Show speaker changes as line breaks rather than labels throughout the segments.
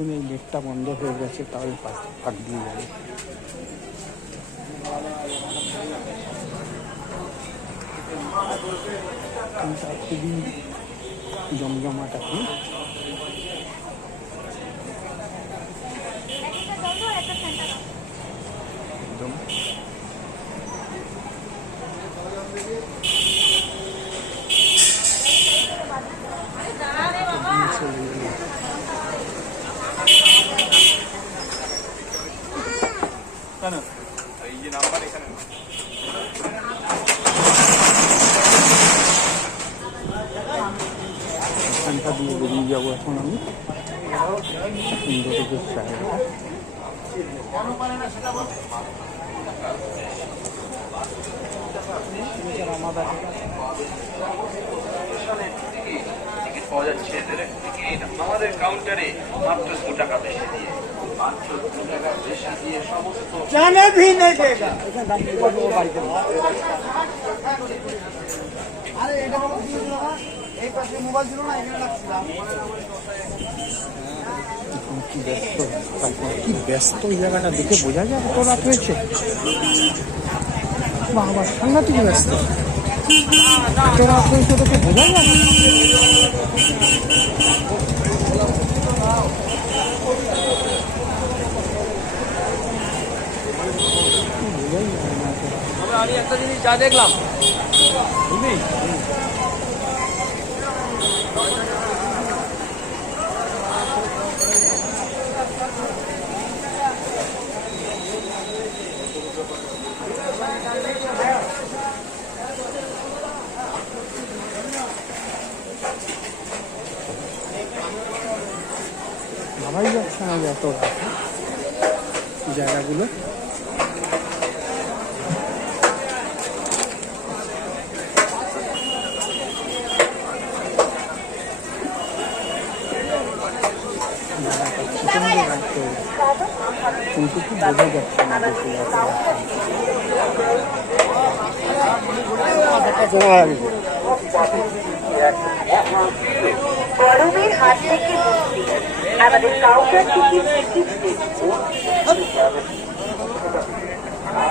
দেখুন এই গেটটা বন্ধ হয়ে গেছে তাহলে পাশ ফাঁক দিয়ে যাবে খুবই জমজমাট এখন। একদম
এই যে নাম্বার এখানে
এখানটা দিয়ে বেরিয়ে যাব এখন আমি। সুন্দর যে
টিকিট পাওয়া যাচ্ছে। আমাদের কাউন্টারে মাত্র দু টাকা বেশি দিয়ে। মাত্র দু টাকা
জানে ভি নেই কি?
ব্যস্ত জায়গাটা দেখে বোঝা যায় কত রাত হয়েছে। বাবা সাংঘাতিক ব্যস্ত। এত রাত হয়েছে তোকে বোঝা যায়
আমি একটা জিনিস যা দেখলাম।
ভাবাই যাচ্ছে না জায়গাগুলো? জায়গাটা প্রচণ্ড রাত হয়ে গেছে। কিন্তু কি বোঝা যাচ্ছে না বেশি এত রাত।
গরমের হাত থেকে মুক্তি আমাদের কাউন্টার টিকিট টিকিট আমরা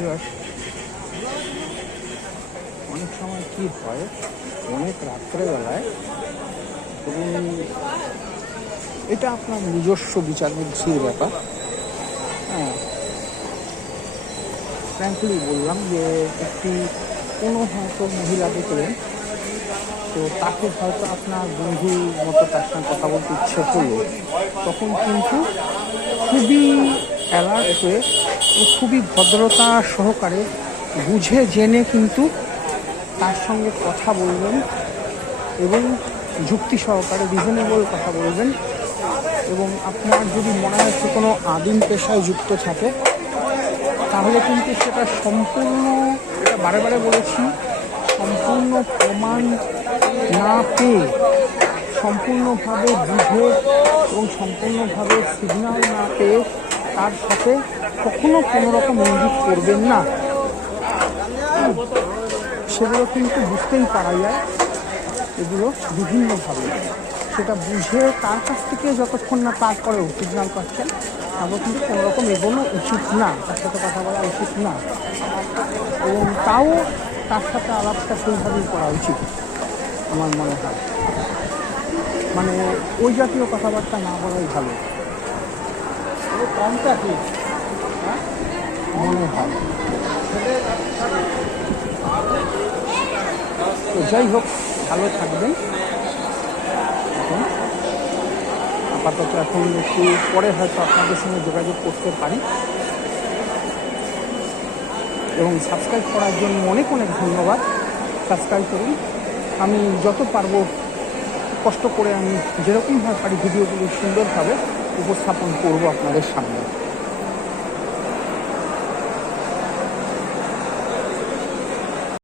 এবার। অনেক সময় কি হয়, অনেক রাত্রেবেলায় এটা আপনার নিজস্ব বিচার বুদ্ধির ব্যাপার। হ্যাঁ। ফ্র্যাঙ্কলি বললাম যে একটি কোনো হয়তো মহিলা দেখলেন, তো তাকে হয়তো আপনার বন্ধু মতো তার সঙ্গে কথা বলতে ইচ্ছে হলো তখন কিন্তু খুবই অ্যালার্ট হয়ে খুবই ভদ্রতা সহকারে বুঝে, জেনে কিন্তু তার সঙ্গে কথা বলবেন এবং যুক্তি সহকারে রিজনেবল কথা বলবেন এবং আপনার যদি মনে হয় কোনো আদিম পেশায় যুক্ত থাকে, তাহলে কিন্তু সেটা সম্পূর্ণ, এটা বারে বারে বলেছি, সম্পূর্ণ প্রমাণ না পেয়ে সম্পূর্ণভাবে বুঝে এবং সম্পূর্ণভাবে সিগন্যাল না পেয়ে তার সাথে কখনো কোনো রকম ইঙ্গিত করবেন না। সেগুলো কিন্তু বুঝতেই পারা যায়। এগুলো বিভিন্নভাবে। সেটা বুঝে তার কাছ থেকে যতক্ষণ না তারপরেও সিগন্যাল পাচ্ছেন, তারপর কিন্তু কোনো রকম এগোনো উচিত না। তার সাথে কথা বলা উচিত না। এবং তাও তার সাথে আলাপটা সেইভাবেই করা উচিত, আমার মনে হয়। মানে ওই জাতীয় কথাবার্তা না বলাই ভালো। মনে হয়? তো যাই হোক, ভালো থাকবেন এখন আপাতত এখন একটু পরে হয়তো আপনাদের সঙ্গে যোগাযোগ করতে পারি। এবং সাবস্ক্রাইব করার জন্য অনেক অনেক ধন্যবাদ। সাবস্ক্রাইব করুন। আমি যত পারব কষ্ট করে আমি যেরকমভাবে পারি ভিডিওগুলো সুন্দরভাবে উপস্থাপন করব আপনাদের সামনে।